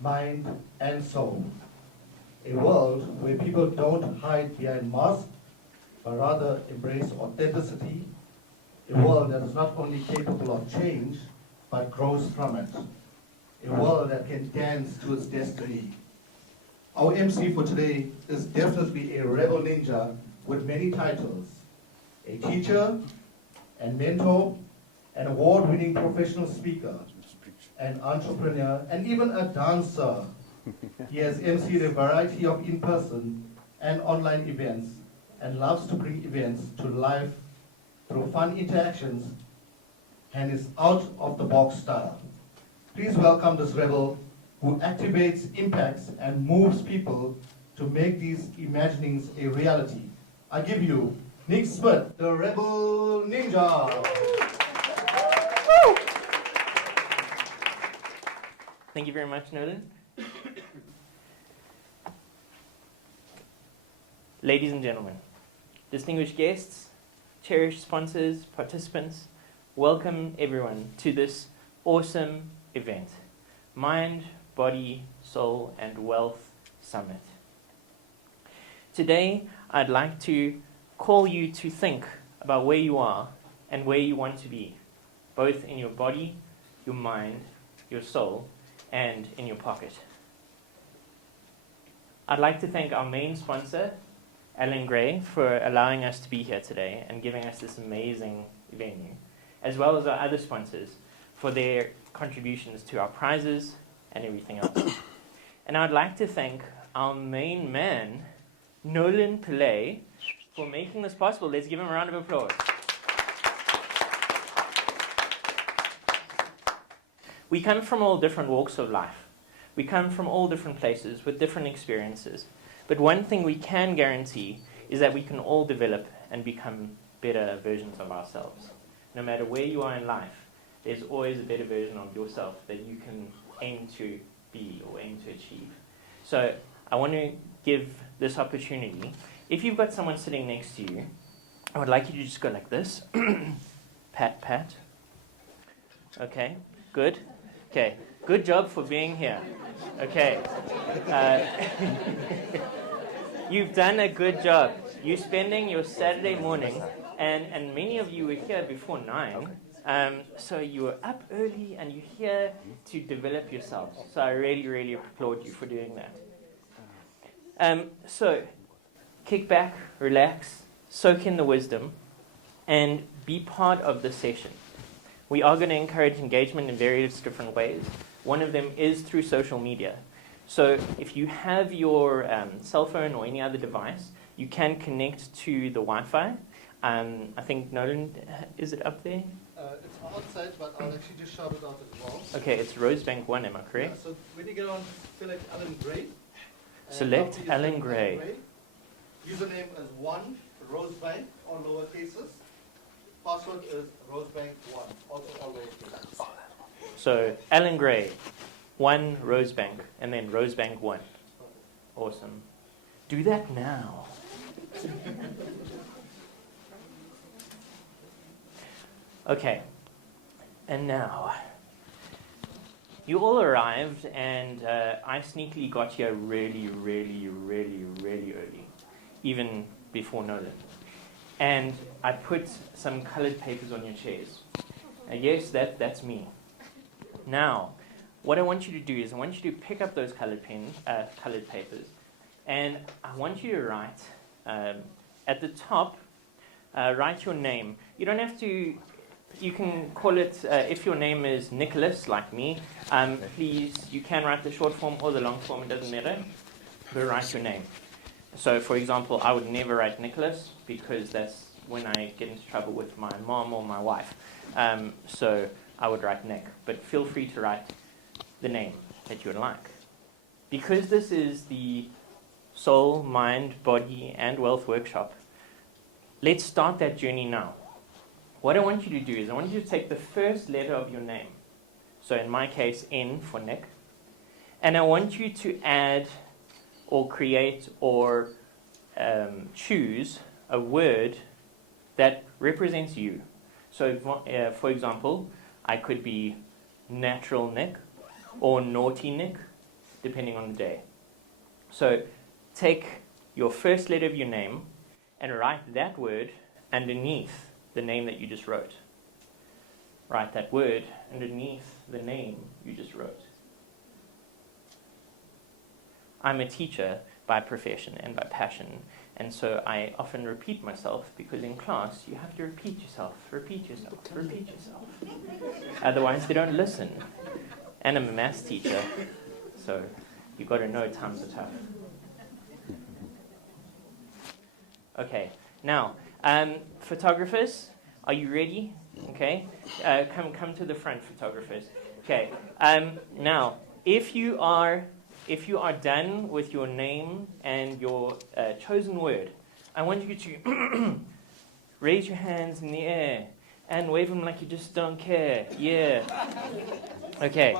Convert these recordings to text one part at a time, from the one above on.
mind, and soul. A world where people don't hide behind masks, but rather embrace authenticity. A world that is not only capable of change, but grows from it. A world that can dance to its destiny. Our MC for today is definitely a rebel ninja with many titles. A teacher and mentor, an award-winning professional speaker, an entrepreneur, and even a dancer. He has emceed a variety of in-person and online events and loves to bring events to life through fun interactions and his out-of-the-box style. Please welcome this rebel who activates, impacts, and moves people to make these imaginings a reality. I give you Nick Smith, the Rebel Ninja. Thank you very much, Nolan. Ladies and gentlemen, distinguished guests, cherished sponsors, participants, welcome everyone to this awesome event, Mind, Body, Soul, and Wealth Summit. Today, I'd like to call you to think about where you are and where you want to be, both in your body, your mind, your soul, and in your pocket. I'd like to thank our main sponsor, Allan Gray, for allowing us to be here today and giving us this amazing venue, as well as our other sponsors for their contributions to our prizes and everything else. And I'd like to thank our main man, Nolan Pillay, for making this possible. Let's give him a round of applause. We come from all different walks of life. We come from all different places with different experiences. But one thing we can guarantee is that we can all develop and become better versions of ourselves. No matter where you are in life, there's always a better version of yourself that you can aim to be or aim to achieve. So I want to give this opportunity. If you've got someone sitting next to you, I would like you to just go like this. Pat, pat. Okay, good. Okay, good job for being here. Okay. You've done a good job. You're spending your Saturday morning, and many of you were here before 9, so you were up early and you're here to develop yourself. So I really, really applaud you for doing that. So kick back, relax, soak in the wisdom, and be part of the session. We are going to encourage engagement in various different ways. One of them is through social media. So if you have your cell phone or any other device, you can connect to the Wi-Fi. I think, Nolan, is it up there? It's outside, but I'll actually just shout it out as well. Okay, it's Rosebank 1, am I correct? Yeah, so when you get on, select Allan Gray. Select Allan Gray. Username is 1 Rosebank, all lower cases. Password is Rosebank1, also all lower cases. So Allan Gray, 1 Rosebank, and then Rosebank 1. Awesome. Do that now. Okay, and now, you all arrived, and I sneakily got here really, really, really, really early, even before Nolan. And I put some colored papers on your chairs. Yes, that's me. Now, what I want you to do is I want you to pick up those colored papers, and I want you to write at the top. Write your name. You don't have to. You can call it if your name is Nicholas, like me. Please, you can write the short form or the long form. It doesn't matter. But write your name. So, for example, I would never write Nicholas because that's when I get into trouble with my mom or my wife. So I would write Nick. But feel free to write the name that you would like. Because this is the Soul, Mind, Body, and Wealth Workshop, let's start that journey now. What I want you to do is I want you to take the first letter of your name. So in my case, N for Nick. And I want you to add or create or choose a word that represents you. So for example, I could be natural Nick, or naughty Nick, depending on the day. So take your first letter of your name and write that word underneath the name that you just wrote. Write that word underneath the name you just wrote. I'm a teacher by profession and by passion, and so I often repeat myself because in class you have to repeat yourself, repeat yourself, repeat yourself. Otherwise they don't listen. And I'm a maths teacher, so you've got to know times are tough. Okay, now, photographers, are you ready? Okay, come to the front, photographers. Okay, now, if you are done with your name and your chosen word, I want you to raise your hands in the air and wave them like you just don't care. Yeah. Okay.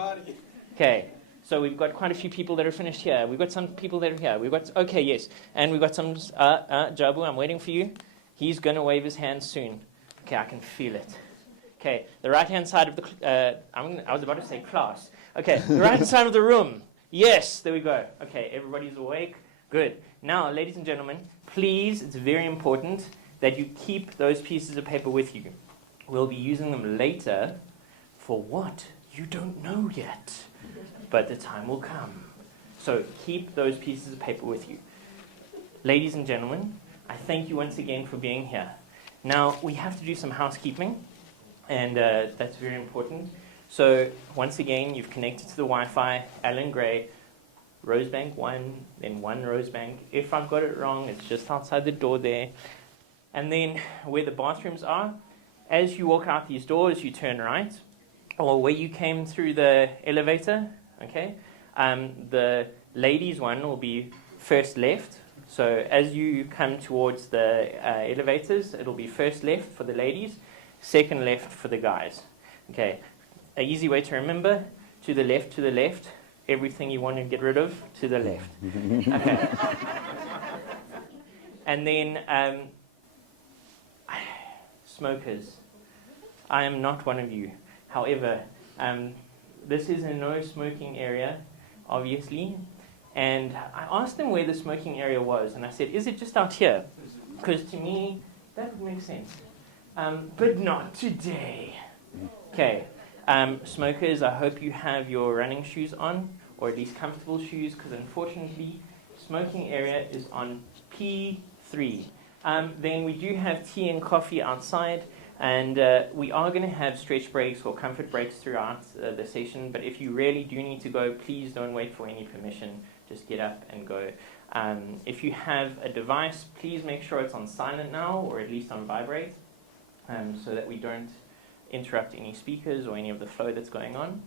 Okay. So we've got quite a few people that are finished here. We've got some people that are here. Okay, yes. And we've got some, Jabu, I'm waiting for you. He's going to wave his hand soon. Okay, I can feel it. Okay, the right-hand side of the, I was about to say class. Okay, the right-hand side of the room. Yes, there we go. Okay, everybody's awake. Good. Now, ladies and gentlemen, please, it's very important that you keep those pieces of paper with you. We'll be using them later for what? You don't know yet. But the time will come. So keep those pieces of paper with you. Ladies and gentlemen, I thank you once again for being here. Now, we have to do some housekeeping, and that's very important. So once again, you've connected to the Wi-Fi, Alan Gray, Rosebank 1, then 1 Rosebank. If I've got it wrong, it's just outside the door there. And then where the bathrooms are, as you walk out these doors, you turn right, or where you came through the elevator, okay? The ladies' one will be first left. So as you come towards the elevators, it'll be first left for the ladies, second left for the guys. Okay, an easy way to remember, to the left, everything you want to get rid of, to the left. Okay. And then smokers. I am not one of you. However, this is a no smoking area, obviously. And I asked them where the smoking area was, and I said, is it just out here? Because to me, that would make sense. But not today. Okay, smokers, I hope you have your running shoes on, or at least comfortable shoes, because unfortunately, smoking area is on P3. Then we do have tea and coffee outside, and we are going to have stretch breaks or comfort breaks throughout the session, but if you really do need to go, please don't wait for any permission. Just get up and go. If you have a device, please make sure it's on silent now, or at least on vibrate, so that we don't interrupt any speakers or any of the flow that's going on.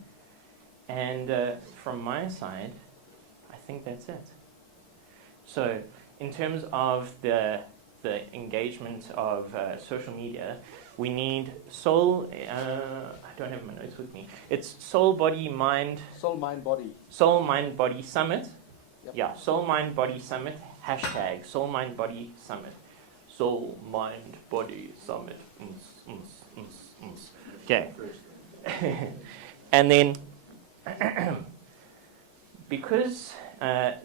And from my side, I think that's it. So in terms of the engagement of social media, we need soul, I don't have my notes with me. It's Soul, Body, Mind. Soul, Mind, Body. Soul, Mind, Body Summit. Yep. Yeah, Soul, Mind, Body Summit. Hashtag Soul, Mind, Body Summit. Soul, Mind, Body Summit. Okay. And then, because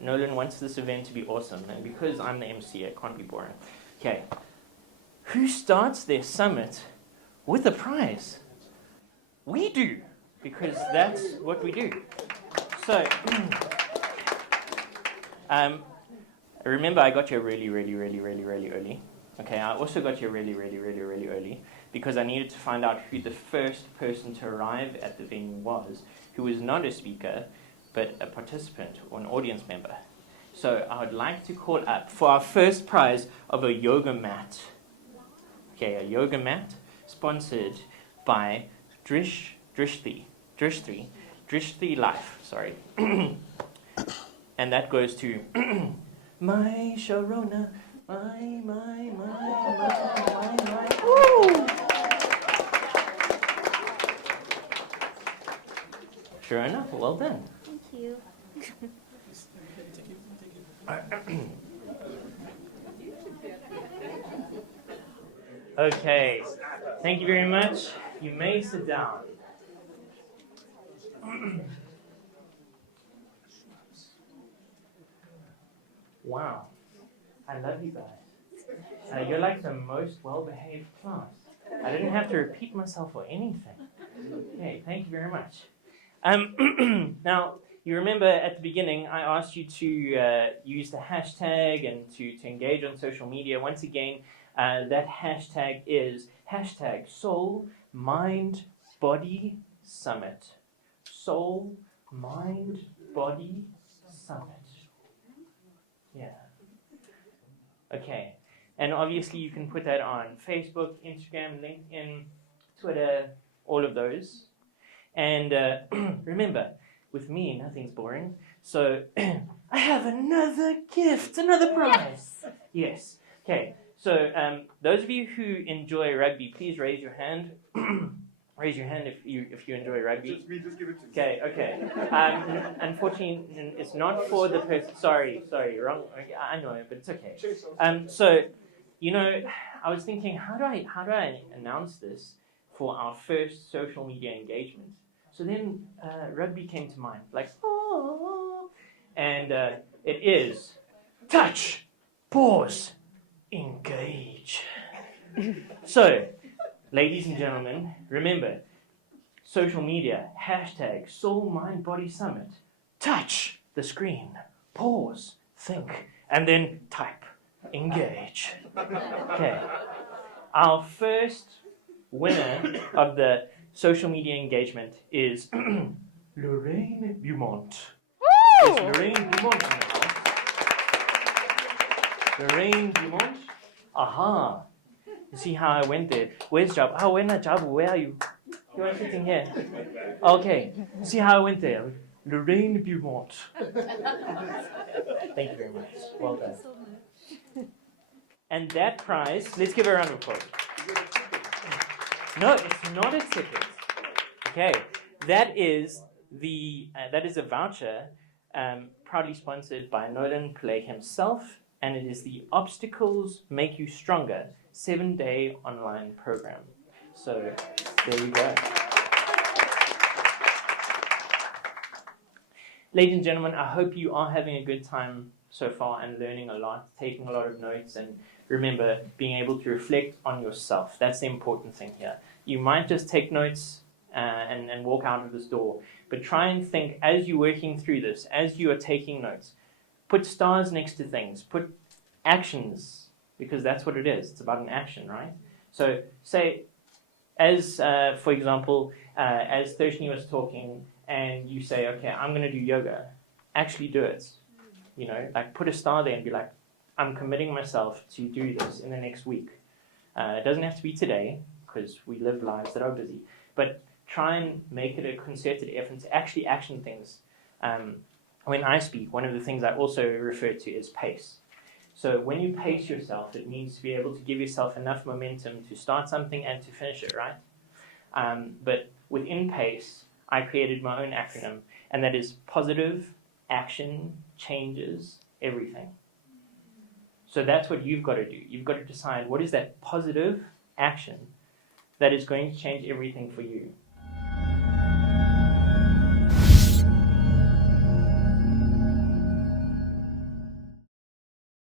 Nolan wants this event to be awesome, and because I'm the MC, it can't be boring. Okay. Who starts their summit with a prize? We do, because that's what we do. So, remember I got you really early. Okay, I also got you really early because I needed to find out who the first person to arrive at the venue was, who was not a speaker, but a participant or an audience member. So I would like to call up for our first prize of a yoga mat. Okay, a yoga mat sponsored by Drishti Life, sorry. And that goes to my Sharona, my. Woo! Sharona, well done. Thank you. Okay, thank you very much. You may sit down. Wow. I love you guys. You're like the most well-behaved class. I didn't have to repeat myself or anything. Okay, thank you very much. Now, you remember at the beginning, I asked you to use the hashtag and to engage on social media. Once again, that hashtag is hashtag Soul, Mind, Body Summit. Soul, Mind, Body Summit. Yeah. Okay. And obviously you can put that on Facebook, Instagram, LinkedIn, Twitter, all of those. And remember, with me, nothing's boring. So I have another gift, another prize. Yes. Okay. So those of you who enjoy rugby, please raise your hand. Raise your hand if you enjoy rugby. Just me, just give it to me. Okay. Unfortunately, it's not for the person. Sorry, wrong. I know, but it's okay. So, I was thinking, how do I announce this for our first social media engagement? So then rugby came to mind, like, oh, and it is touch, pause, engage. So, ladies and gentlemen, remember, social media, hashtag Soul, Mind, Body Summit. Touch the screen, pause, think, and then type, engage. Okay. Our first winner of the social media engagement is Lorraine Beaumont. Is Lorraine Beaumont in the house? Lorraine Beaumont? Aha. You see how I went there? Where's Jabu? Oh, where's Jabu? Where are you? You are sitting here. Okay. See how I went there? Lorraine Beaumont. Thank you very much. Well done. And that prize, let's give her a round of applause. No, it's not a ticket. Okay. That is a voucher proudly sponsored by Nolan Pillay himself, and it is the Obstacles Make You Stronger 7-day online program. So there you go. Ladies and gentlemen, I hope you are having a good time so far and learning a lot, taking a lot of notes, and remember, being able to reflect on yourself. That's the important thing here. You might just take notes and walk out of this door, but try and think as you're working through this, as you are taking notes, put stars next to things, put actions, because that's what it is. It's about an action, right? So say, as for example, as Thershini was talking, and you say, okay, I'm going to do yoga, actually do it. Like put a star there and be like, I'm committing myself to do this in the next week. It doesn't have to be today, because we live lives that are busy, but try and make it a concerted effort to actually action things. When I speak, one of the things I also refer to is pace. So when you pace yourself, it means to be able to give yourself enough momentum to start something and to finish it, right? But within PACE, I created my own acronym, and that is positive action changes everything. So that's what you've got to do. You've got to decide what is that positive action that is going to change everything for you.